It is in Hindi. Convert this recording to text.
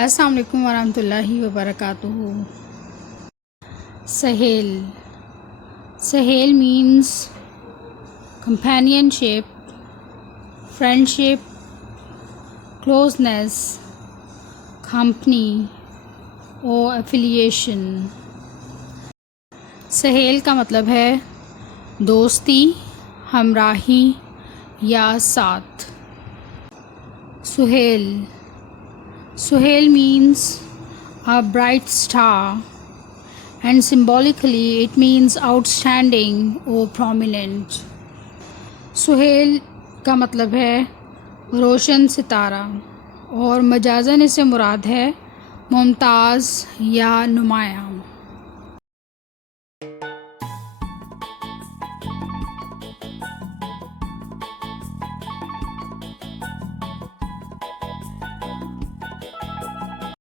अस्सलाम वालेकुम वरहमतुल्लाहि वबरकातुहू। Sahel. Sahel means companionship, friendship, closeness, company or affiliation। Sahel का मतलब है दोस्ती, हमराही या साथ। Suhail. Suhail means a bright star and symbolically it means outstanding or prominent। Suhail का मतलब है रोशन सितारा और मजाजन इससे मुराद है मुमताज़ या नुमायाँ।